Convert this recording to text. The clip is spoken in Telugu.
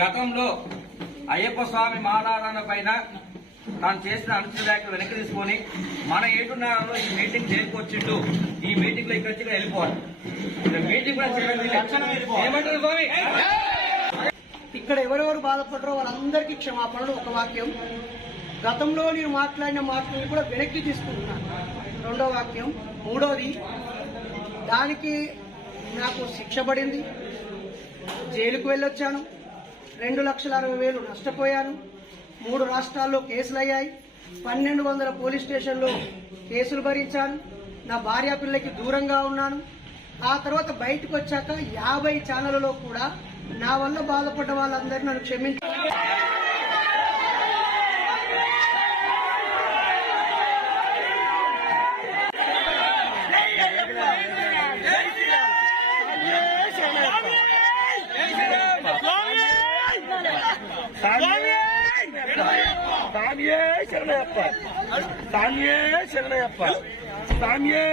గతంలో అయ్యప్ప స్వామి మాలారాధన పైన తాను చేసిన అనుచిత వ్యాఖ్యలు వెనక్కి తీసుకొని మన ఏడున్నరలో ఈ మీటింగ్ చేరుకొచ్చిండు ఈ మీటింగ్లో ఇక్కడ వెళ్ళిపోవాలి. ఇక్కడ మీటింగ్ కూడా ఏమంటారు స్వామి? ఇక్కడ ఎవరెవరు బాధపడరో వాళ్ళందరికీ క్షమాపణలు ఒక వాక్యం. గతంలో నేను మాట్లాడిన మాటలు కూడా వెనక్కి తీసుకుంటున్నాను రెండో వాక్యం. మూడోది దానికి నాకు శిక్ష పడింది. జైలుకు వెళ్ళొచ్చాను. రెండు లక్షల అరవై వేలు నష్టపోయాను మూడు రాష్ట్రాల్లో కేసులు అయ్యాయి పన్నెండు వందల పోలీస్ స్టేషన్లో కేసులు భరించాను. నా భార్య పిల్లకి దూరంగా ఉన్నాను. ఆ తర్వాత బయటకు వచ్చాక యాభై ఛానళ్ళలో కూడా నా వల్ల బాధపడ్డ వాళ్ళందరూ నన్ను క్షమించారు சாமியே சரணையப்பா சாமியே சரணையப்பா சாமியே